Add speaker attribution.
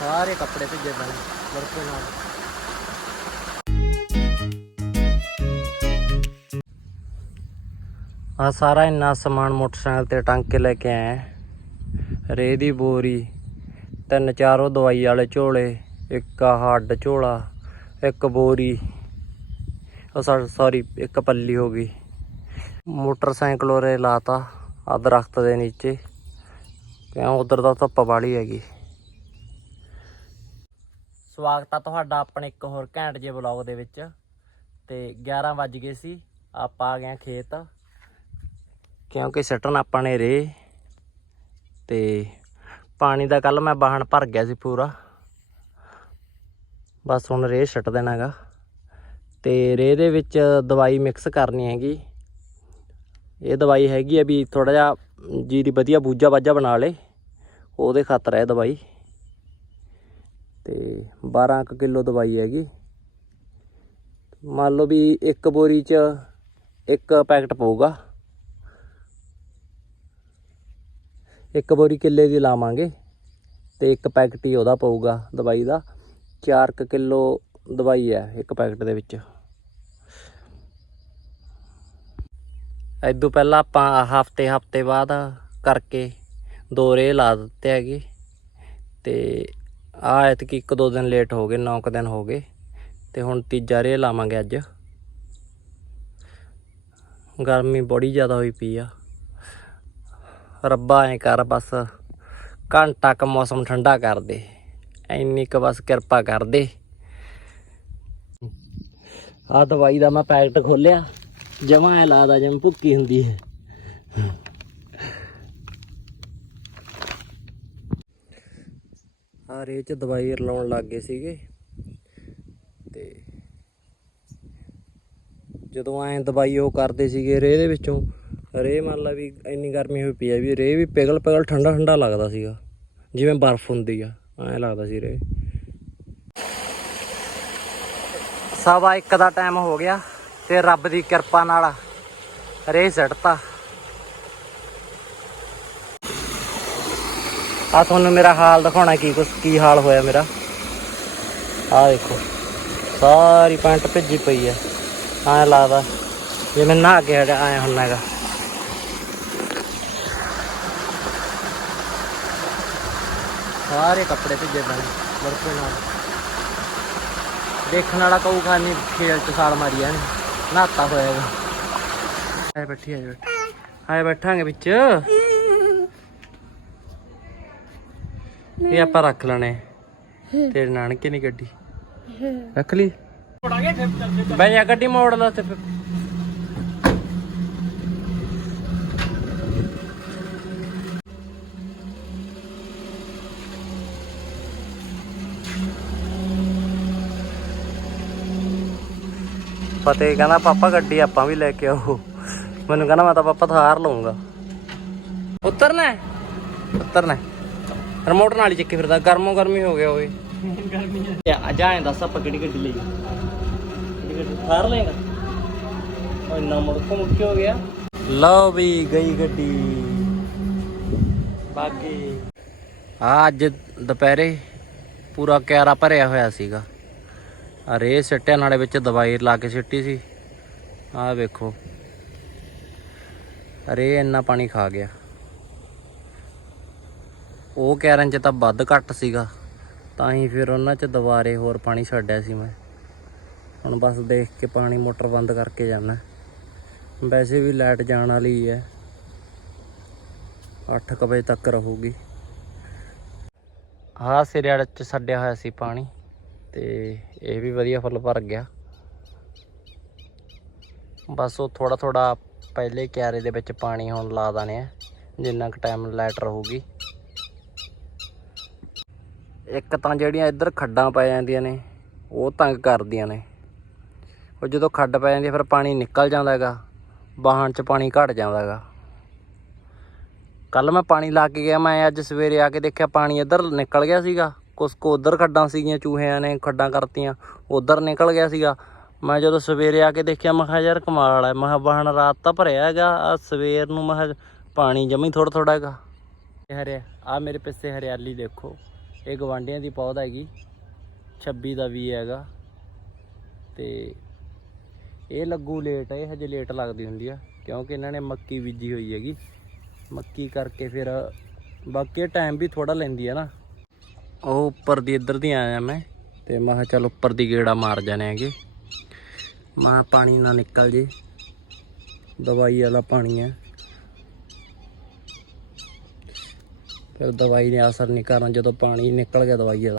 Speaker 1: ਸਾਰੇ ਕੱਪੜੇ ਭਿੱਜੇ ਪਏ ਵਰਤੇ ਨਾਲ। ਆ ਸਾਰਾ ਇੰਨਾ ਸਮਾਨ ਮੋਟਰਸਾਈਕਲ ਤੇ ਟੰਗ ਕੇ ਲੈ ਕੇ ਆਏ ਰੇ ਦੀ ਬੋਰੀ, ਤਿੰਨ ਚਾਰ ਉਹ ਦਵਾਈ ਵਾਲੇ ਝੋਲੇ, ਇੱਕ ਹੱਡ ਝੋਲਾ, ਇੱਕ ਬੋਰੀ। ਉਹ ਸੌਰੀ ਇੱਕ ਪੱਲੀ ਹੋ ਗਈ। ਮੋਟਰਸਾਈਕਲ ਉਰੇ ਲਾਤਾ ਆ ਦਰਖਤ ਦੇ ਨੀਚੇ। ਕਿਉਂ ਉਧਰ ਦਾ ਧੁੱਪ ਵਾਲੀ ਹੈਗੀ। ਸਵਾਗਤ ਆ ਤੁਹਾਡਾ ਆਪਣੇ ਇੱਕ ਹੋਰ ਘੈਂਟ ਜੇ ਵਲੌਗ ਦੇ ਵਿੱਚ। ਤੇ 11 ਵੱਜ ਗਏ ਸੀ, ਆਪਾਂ ਆ ਗਏ ਹਾਂ ਖੇਤ। ਕਿਉਂਕਿ ਸਟਨ ਆਪਾਂ ਨੇ ਰੇ ਤੇ ਪਾਣੀ ਦਾ ਕੱਲ ਮੈਂ ਬਾਹਣ ਭਰ ਗਿਆ ਸੀ ਪੂਰਾ। ਬਸ ਹੁਣ ਰੇ ਛੱਟ ਦੇਣਾਗਾ। ਤੇ ਰੇ ਦੇ ਵਿੱਚ ਦਵਾਈ ਮਿਕਸ ਕਰਨੀ ਹੈਗੀ। ਇਹ ਦਵਾਈ ਹੈਗੀ ਆ ਵੀ ਥੋੜਾ ਜਿਹਾ ਜੀ ਦੀ ਵਧੀਆ ਬੂਜਾ ਬਾਜਾ ਬਣਾ ਲੇ। ਉਹਦੇ ਖਾਤਰ ਹੈ ਦਵਾਈ। ਤੇ 12 ਕੁ ਕਿਲੋ ਦਵਾਈ ਹੈਗੀ। ਮੰਨ ਲਓ ਵੀ ਇੱਕ ਬੋਰੀ ਚ ਇੱਕ ਪੈਕਟ ਪਊਗਾ। ਇੱਕ ਬੋਰੀ ਕਿੱਲੇ ਦੀ ਲਾਵਾਂਗੇ ਤੇ ਇੱਕ ਪੈਕਟ ਹੀ ਉਹਦਾ ਪਊਗਾ ਦਵਾਈ ਦਾ। 4 ਕੁ ਕਿਲੋ ਦਵਾਈ ਹੈ ਇੱਕ ਪੈਕਟ ਦੇ ਵਿੱਚ। ਇਦੋਂ ਪਹਿਲਾਂ ਆਪਾਂ ਹਫ਼ਤੇ ਹਫ਼ਤੇ ਬਾਅਦ ਕਰਕੇ ਦੋ ਰੇ ਲਾ ਦਿੱਤੇ ਹੈਗੇ। ਤੇ ਆ ਐਤਕੀ ਇੱਕ ਦੋ ਦਿਨ ਲੇਟ ਹੋ ਗਏ 9 ਕੁ ਦਿਨ ਹੋ ਗਏ ਤੇ ਹੁਣ ਤੀਜਾ ਰੇ ਲਾਵਾਂਗੇ ਅੱਜ। ਗਰਮੀ ਬੜੀ ਜ਼ਿਆਦਾ ਹੋਈ ਪਈ ਆ। ਰੱਬਾ ਐ ਕਰ ਬਸ ਘੰਟਾ ਕ ਮੌਸਮ ਠੰਡਾ ਕਰ ਦੇ ਇੰਨੀ ਕ ਬਸ ਕਿਰਪਾ ਕਰ ਦੇ। ਆ ਦਵਾਈ ਦਾ ਮੈਂ ਪੈਕਟ ਖੋਲਿਆ, ਜਮਾ ਐ ਲੱਗਦਾ ਜਿਵੇਂ ਭੁੱਕੀ ਹੁੰਦੀ ਹੈ। ਆ ਰੇ ਚ ਦਵਾਈ ਲਾਉਣ ਲੱਗ ਗਏ ਸੀਗੇ। ਤੇ ਜਦੋਂ ਐ ਦਵਾਈ ਉਹ ਕਰਦੇ ਸੀਗੇ ਰੇਹ ਦੇ ਵਿੱਚੋਂ, ਰੇਹ ਮੰਨ ਲਾ ਵੀ ਇੰਨੀ ਗਰਮੀ ਹੋਈ ਪਈ ਆ ਵੀ ਰੇਹ ਵੀ ਪਿਘਲ ਪਿਘਲ ਠੰਡਾ ਠੰਡਾ ਲੱਗਦਾ ਸੀਗਾ, ਜਿਵੇਂ ਬਰਫ਼ ਹੁੰਦੀ ਆ, ਐ ਲੱਗਦਾ ਸੀ ਰੇਹ। ਸਵਾ ਇੱਕ ਦਾ ਟਾਈਮ ਹੋ ਗਿਆ ਤੇ ਰੱਬ ਦੀ ਕਿਰਪਾ ਨਾਲ ਰੇ ਸੜਤਾ ਆ ਤੁਹਾਨੂੰ ਮੇਰਾ ਹਾਲ ਦਿਖਾਉਣਾ ਕੀ ਕੁਛ ਕੀ ਹਾਲ ਹੋਇਆ ਮੇਰਾ। ਆ ਦੇਖੋ, ਸਾਰੀ ਪੈਂਟ ਭਿੱਜੀ ਪਈ ਆ। ਐਂ ਲੱਗਦਾ ਜਿਵੇਂ ਨਹਾ ਕੇ ਹਟਿਆ, ਐ ਹੁੰਨਾ ਹੈਗਾ। ਸਾਰੇ ਕੱਪੜੇ ਭਿੱਜੇ ਪਏ ਵਰਤੇ ਨਾਲ। ਦੇਖਣ ਵਾਲਾ ਕਹੂਗਾ ਨਹੀਂ ਖੇਲ ਚ ਸਾਲ ਮਾਰੀ ਆ ਨਹਾਤਾ ਹੋਏਗਾ ਆਏ ਬੈਠੀ ਬੈਠੀ ਆਏ ਬੈਠਾਂਗੇ ਵਿੱਚ। ਇਹ ਆਪਾਂ ਰੱਖ ਲੈਣੇ। ਤੇਰੇ ਨਾਨਕੇ ਨਹੀਂ ਗੱਡੀ। ਰੱਖ ਲਈ। ਬਈ ਆ ਗੱਡੀ ਮੋੜ ਲਾ ਤੇ ਫਤਿਹ ਕਹਿੰਦਾ, ਪਾਪਾ, ਗੱਡੀ ਆਪਾਂ ਵੀ ਲੈ ਕੇ ਆਓ। ਮੈਨੂੰ ਕਹਿੰਦਾ, ਮੈਂ ਤਾਂ ਪਾਪਾ ਥਾਰ ਲਊਂਗਾ। ਉਤਰਨਾ ਉਤਰਨਾ ਰਿਮੋਟ ਨਾਲ ਹੀ ਚੱਕੀ ਫਿਰਦਾ ਗਰਮੋ ਗਰਮੀ ਹੋ ਗਿਆ ਓਏ। ਗਰਮੀ ਆ ਜਾਏ ਦੱਸ ਆਪਾਂ ਕਿਹੜੀ ਗੱਡੀ ਲਈ ਗੱਡੀ? ਥਾਰ ਲਏਗਾ ਓਏ ਨਾ ਮੁੜ ਕੋ ਮੁੜ ਕੇ ਹੋ ਗਿਆ? ਲਓ ਵੀ ਗਈ ਗੱਡੀ। ਬਾਕੀ ਆ ਅੱਜ ਦੁਪਹਿਰੇ ਪੂਰਾ ਕਿਆਰਾ ਭਰਿਆ ਹੋਇਆ ਸੀਗਾ। ਆ ਰੇ ਸਿੱਟਿਆ ਨਾਲੇ ਵਿੱਚ ਦਵਾਈ ਲਾ ਕੇ ਸਿੱਟੀ ਸੀ। ਆਹ ਵੇਖੋ। ਰੇ ਇੰਨਾ ਪਾਣੀ ਖਾ ਗਿਆ। ਉਹ ਕੈਰਨ ਚ ਤਾਂ ਵੱਧ ਘੱਟ ਸੀਗਾ। ਤਾਂ ਹੀ ਫਿਰ ਉਹਨਾਂ ਚ ਦੁਬਾਰੇ ਹੋਰ ਪਾਣੀ ਛੱਡਿਆ ਸੀ ਮੈਂ। ਹੁਣ ਬਸ ਦੇਖ ਕੇ ਪਾਣੀ ਮੋਟਰ ਬੰਦ ਕਰਕੇ ਜਾਣਾ ਵੈਸੇ ਵੀ ਲਾਈਟ ਜਾਣ ਵਾਲੀ ਹੈ। 8 ਵਜੇ ਤੱਕ ਰਹੂਗੀ। ਆਹ ਸਿਰਿਆੜ ਚ ਛੱਡਿਆ ਹੋਇਆ ਸੀ ਪਾਣੀ ਤੇ ਇਹ ਵੀ ਵਧੀਆ ਫੁੱਲ ਭਰ ਗਿਆ। ਬਸ ਉਹ ਥੋੜਾ ਥੋੜਾ ਪਹਿਲੇ ਕਿਆਰੇ ਦੇ ਵਿੱਚ ਪਾਣੀ ਹੁਣ ਲਾ ਦਾਣੇ ਆ। ਜਿੰਨਾ ਕੁ ਟਾਈਮ ਲਾਈਟ ਰਹੂਗੀ। ਇੱਕ ਤਾਂ ਜਿਹੜੀਆਂ ਇੱਧਰ ਖੱਡਾਂ ਪੈ ਜਾਂਦੀਆਂ ਨੇ, ਉਹ ਤੰਗ ਕਰਦੀਆਂ ਨੇ। ਉਹ ਜਦੋਂ ਖੱਡ ਪੈ ਜਾਂਦੀ ਫਿਰ ਪਾਣੀ ਨਿਕਲ ਜਾਂਦਾ ਹੈਗਾ, ਵਾਹਣ 'ਚ ਪਾਣੀ ਘਟ ਜਾਂਦਾ ਹੈਗਾ। ਕੱਲ ਮੈਂ ਪਾਣੀ ਲਾ ਕੇ ਗਿਆ, ਮੈਂ ਅੱਜ ਸਵੇਰੇ ਆ ਕੇ ਦੇਖਿਆ ਪਾਣੀ ਇੱਧਰ ਨਿਕਲ ਗਿਆ ਸੀਗਾ। ਕੁਛ ਕੁ ਉਧਰ ਖੱਡਾਂ ਸੀਗੀਆਂ, ਚੂਹਿਆਂ ਨੇ ਖੱਡਾਂ ਕਰਤੀਆਂ, ਉਧਰ ਨਿਕਲ ਗਿਆ ਸੀਗਾ। ਮੈਂ ਜਦੋਂ ਸਵੇਰੇ ਆ ਕੇ ਦੇਖਿਆ, ਮੈਂ ਕਿਹਾ ਯਾਰ ਕਮਾਲ ਹੈ ਮੈਂ ਕਿਹਾ ਵਾਹਣ ਰਾਤ ਤਾਂ ਭਰਿਆ ਹੈਗਾ ਆ ਸਵੇਰ ਨੂੰ ਮੈਂ ਪਾਣੀ ਜਮੀ ਥੋੜਾ ਥੋੜਾ ਹੈਗਾ ਹਰਿਆ ਆ ਮੇਰੇ ਪਿੱਛੇ ਹਰਿਆਲੀ ਦੇਖੋ। ਇਹ ਗਵਾਂਡੀਆਂ ਦੀ ਪੌਦ ਹੈਗੀ 26 ਦਾ ਵੀ ਹੈਗਾ। ਤੇ ਇਹ ਲੱਗੂ ਲੇਟ ਇਹ ਹਜੇ ਲੇਟ ਲੱਗਦੀ ਹੁੰਦੀ ਆ, ਕਿਉਂਕਿ ਇਹਨਾਂ ਨੇ ਮੱਕੀ ਬੀਜੀ ਹੋਈ ਹੈਗੀ। ਮੱਕੀ ਕਰਕੇ ਫਿਰ ਬਾਕੀ ਟਾਈਮ ਵੀ ਥੋੜਾ ਲੈਂਦੀ ਆ ਨਾ। ਉਹ ਉੱਪਰ ਦੀ, ਇੱਧਰ ਦੀ ਆਇਆ ਮੈਂ, ਤੇ ਮੈਂ ਕਿਹਾ ਚੱਲ ਉੱਪਰ ਦੀ ਗੇੜਾ ਮਾਰ ਜਾਣੇ ਹੈਗੇ। ਮੈਂ ਪਾਣੀ ਨਾ ਨਿਕਲ ਜੇ, ਦਵਾਈ ਵਾਲਾ ਪਾਣੀ ਹੈ ਫਿਰ ਦਵਾਈ ਨੇ ਅਸਰ ਨਹੀਂ ਕਰਨਾ ਜਦੋਂ ਪਾਣੀ ਨਿਕਲ ਗਿਆ ਦਵਾਈ ਦਾ